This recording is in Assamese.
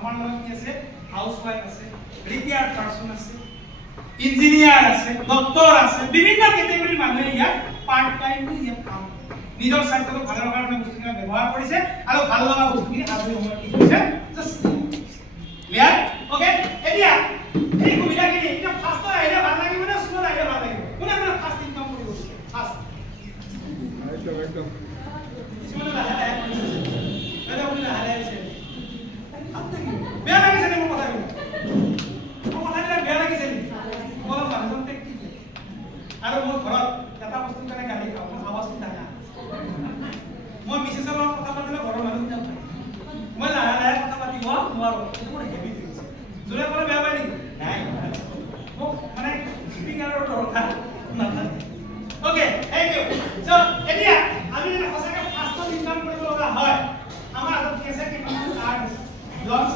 আমাৰ লগত কি আছে হাউসৱাইফ আছে ৰিটায়াৰ্ড পাৰ্সন আছে ইঞ্জিনিয়াৰ আছে ডক্টৰ আছে বিভিন্ন কেটেগৰীৰ মানুহে ইয়াত পাৰ্ট টাইমলি ইয়াত কাম নিজৰ স্বাস্থ্যটো ভালে ৰখাৰ কাৰণে বস্তুখিনি ব্যৱহাৰ কৰিছে আৰু ভাল লগা বস্তুখিনি আজৰি সময়ত কি কৰিছে জাষ্ট ক্লিয়াৰ ওকে এতিয়া এই সুবিধাখিনি এতিয়া ফাৰ্ষ্টত আহিলে ভাল লাগিব না স্কুলত আহিলে ভাল লাগিব কোনে কোনে ফাৰ্ষ্ট ইনকাম কৰিব বিচাৰে ফাৰ্ষ্ট একদম কিছুমানে লাহে লাহে কৰিছে এটা আপুনি লাহে লাহে আছে বেয়া লাগিছে নে মোৰ কথাবিলাক বেয়া লাগিছে নি মই মানুহজন টেক্টিক আৰু মোৰ ঘৰত এটা বস্তু কাৰণে গাড়ী খাওঁ মই আৱাজটো ডাঙা মই মিছেছৰ লগত কথা পাতিলে ঘৰৰ মানুহ কিতাপ পায় মই লাহে লাহে কথা পাতিব নোৱাৰোঁ মোৰ হেভি হৈছে যোনে ক'লে বেয়া পায় নেকি নাই মোক মানে স্পিকাৰৰ দৰকাৰ নাথাকে অ'কে থেংক ইউ চ' এতিয়া আমি যদি সঁচাকৈ ফাৰ্ষ্টত ইনকাম কৰিব লগা হয় আমাৰ হাতত কি আছে কি কাৰ্ড আছে লঞ্চ